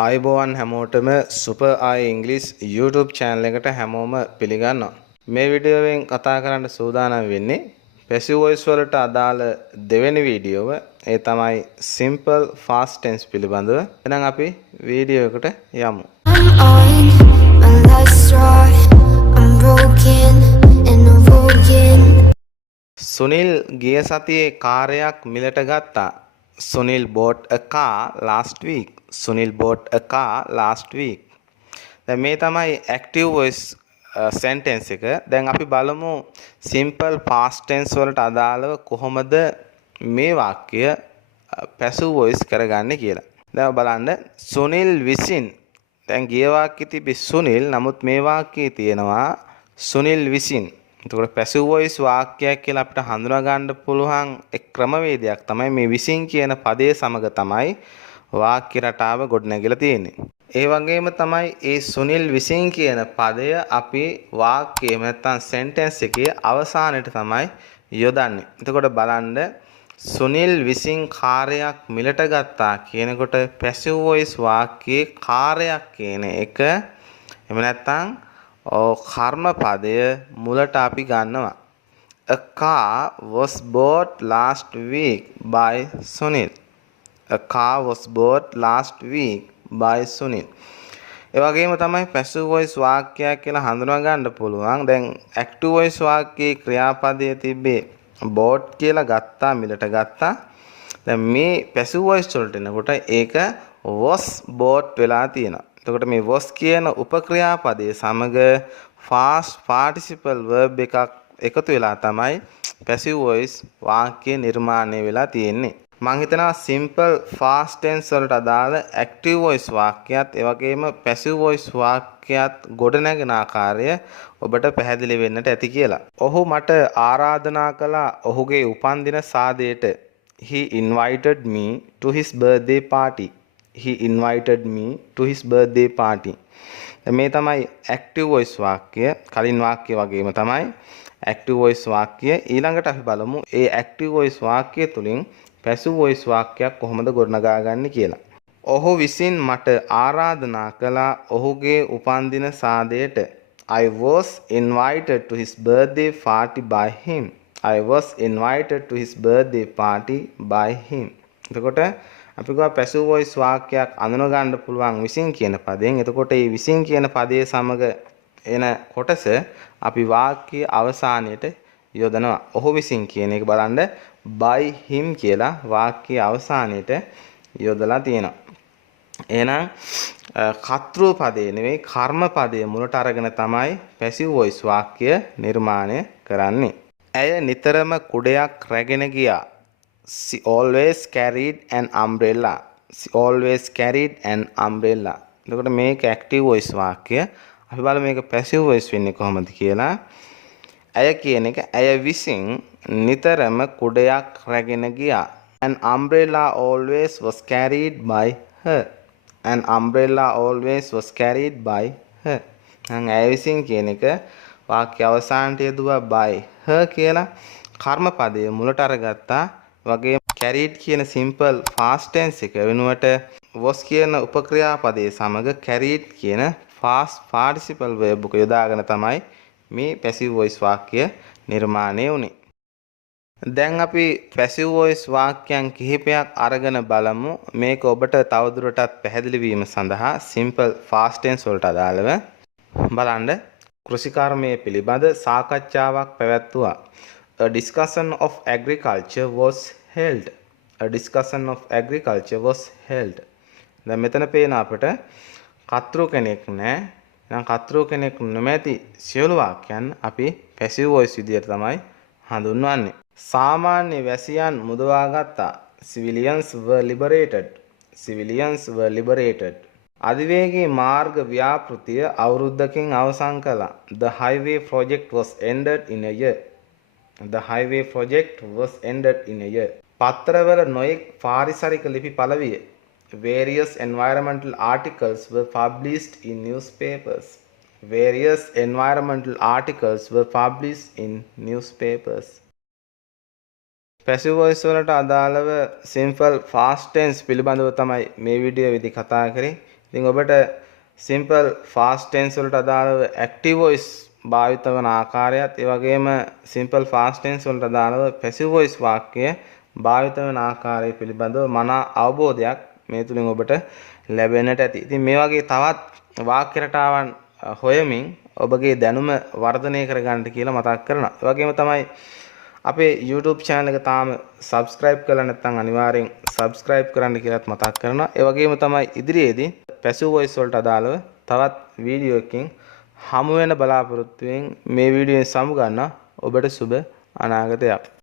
ආයුබෝවන් හැමෝටම සුපර් ආයි ඉංග්‍රීසි YouTube channel එකට හැමෝම පිළිගන්නවා. මේ වීඩියෝවෙන් කතා කරන්න සූදානම් වෙන්නේ passive voice වලට අදාළ දෙවෙනි වීඩියෝව. ඒ තමයි simple fast tense පිළිබඳව. එහෙනම් අපි වීඩියෝ එකට යමු. සුනිල් ගිය සතියේ කාර්යයක් මිලට ගත්තා. Sunil bought a car last week. Sunil bought a car last week. දැන් මේ තමයි active voice sentence එක. දැන් අපි බලමු simple past tense වලට අදාළව කොහොමද මේ වාක්‍ය passive voice කරගන්නේ කියලා. දැන් බලන්න Sunil විසින් දැන් ගිය වාක්‍යයේ තිබි Sunil නමුත් මේ වාක්‍යයේ තියෙනවා Sunil විසින්. එතකොට passive voice වාක්‍යයක් කියලා අපිට හඳුනා ගන්න පුළුවන් එක් ක්‍රමවේදයක් තමයි මේ විසින් කියන පදයේ සමග තමයි වාක්‍ය රටාව ගොඩනැගිලා තියෙන්නේ. ඒ වගේම තමයි ඒ සුනිල් විසින් කියන පදය අපි වාක්‍යයේ නැත්නම් sentence එකේ අවසානයේ තමයි යොදන්නේ. එතකොට බලන්න සුනිල් විසින් කාර්යයක් මිලට ගත්තා කියනකොට passive voice වාක්‍යයේ කාර්යයක් කියන එක එහෙම නැත්නම් කර්ම පදය මුලට අපි ගන්නවා. A car was bought last week by Sunil. A car was bought last week by Sunil. ඒ වගේම තමයි passive voice වාක්‍යයක් කියලා හඳුනා ගන්න පුළුවන්. දැන් active voice වාක්‍යයේ ක්‍රියාපදයේ තිබේ bought කියලා ගත්තා මිලට ගත්තා. දැන් මේ passive voice වලට එනකොට ඒක was bought වෙලා තියෙනවා. එතකොට මේ was කියන උපක්‍රියාපදයේ සමග fast participle verb එකක් එකතු වෙලා තමයි passive voice වාක්‍ය නිර්මාණය වෙලා තියෙන්නේ. මම හිතනවා simple fast tense වලට අදාළ active voice වාක්‍යයත් ඒ වගේම passive voice වාක්‍යයත් ගොඩනැගෙන ආකාරය ඔබට පැහැදිලි වෙන්නට ඇති කියලා. ඔහු මට ආරාධනා කළා ඔහුගේ උපන්දින සාදයට. He invited me to his birthday party. He invited me to his birthday party. මේ තමයි active voice වාක්‍ය. කලින් වාක්‍ය වගේම තමයි active voice වාක්‍ය. ඊළඟට අපි බලමු ඒ active voice වාක්‍ය තුලින් passive voice වාක්‍යයක් කොහොමද ගොඩනගා ගන්න කියලා. ඔහු විසින් මට ආරාධනා කළා ඔහුගේ උපන්දින සාදයට. I was invited to his birthday party by him. I was invited to his birthday party by him. එතකොට අපි ගා passive voice වාක්‍යයක් අඳුන ගන්න පුළුවන් විසින් කියන පදයෙන්. එතකොට මේ විසින් කියන පදයේ සමග එන කොටස අපි වාක්‍යයේ අවසානයේට යොදනවා. ඔහු විසින් කියන එක බලන්න by him කියලා වාක්‍යයේ අවසානයේට යොදලා තියෙනවා. එහෙනම් කර්තෘ පදේ නෙවෙයි කර්ම පදයේ මුලට අරගෙන තමයි passive voice වාක්‍ය නිර්මාණය කරන්නේ. ඇය නිතරම කුඩයක් රැගෙන ගියා. She always carried an umbrella. She always carried an umbrella. එතකොට මේක active voice වාක්‍ය. අපි බලමු මේක passive voice වෙන්නේ කොහොමද කියලා. ඇය කියන එක ඇය විසින් නිතරම කුඩයක් රැගෙන ගියා. An umbrella always was carried by her. An umbrella always was carried by her. ඇය විසින් කියන එක වාක්‍ය අවසානට යෙදුවා by her කියලා කර්ම පදයේ මුලට අරගත්තා. වගේ carried කියන simple fast tense එක වෙනුවට was කියන උපක්‍රියාපදයේ සමග carried කියන fast participle verb එක යොදාගෙන තමයි මේ passive voice වාක්‍ය නිර්මාණය වුනේ. දැන් අපි passive voice වාක්‍යයන් කිහිපයක් අරගෙන බලමු. මේක ඔබට තවදුරටත් පැහැදිලි වීම සඳහා simple fast tense වලට අදාළව බලන්න කෘෂිකර්මයේ පිළිබඳ සාකච්ඡාවක් පැවැත්වුවා. A discussion of agriculture was held. A discussion of agriculture was held. දැන් මෙතන පේන අපට කර්තෘ කෙනෙක් නැහැ. එහෙනම් කර්තෘ කෙනෙක් නොමැති සියලු වාක්‍යයන් අපි passive voice විදියට තමයි හඳුන්වන්නේ. සාමාන්‍ය වැසියන් මුදවා ගත්තා. Civilians were liberated. Civilians were liberated. අධිවේගී මාර්ග ව්‍යාපෘතිය අවුරුද්දකින් අවසන් කළා. The highway project was ended in a year. The highway project was ended in a year. පත්‍රවල නොයෙක් පාරිසරික ලිපි පළවිය. Various environmental articles were published in newspapers. Various environmental articles were published in newspapers. passive voice වලට අදාළව simple fast tense පිළිබඳව තමයි මේ video වෙදි කතා කරේ. ඉතින් ඔබට simple fast tense වලට අදාළව active voice භාවිත වන ආකාරයත් ඒ වගේම simple fast tense වලට අදාළව passive voice වාක්‍ය භාවිත වන ආකාරය පිළිබඳව මනා අවබෝධයක් මේ තුලින් ඔබට ලැබෙන්නට ඇති. ඉතින් මේ වගේ තවත් වාක්‍ය රටාවන් හොයමින් ඔබගේ දැනුම වර්ධනය කරගන්නට කියලා මතක් කරනවා. ඒ වගේම තමයි අපේ YouTube channel එක තාම subscribe කරලා නැත්නම් අනිවාර්යෙන් subscribe කරන්න කියලාත් මතක් කරනවා. ඒ වගේම තමයි ඉදිරියේදී passive voice වලට අදාළව තවත් වීඩියෝ එකකින් හමු වෙන බලාපොරොත්තුවෙන් මේ වීඩියෝෙන් සමු ගන්නවා. ඔබට සුබ අනාගතයක්.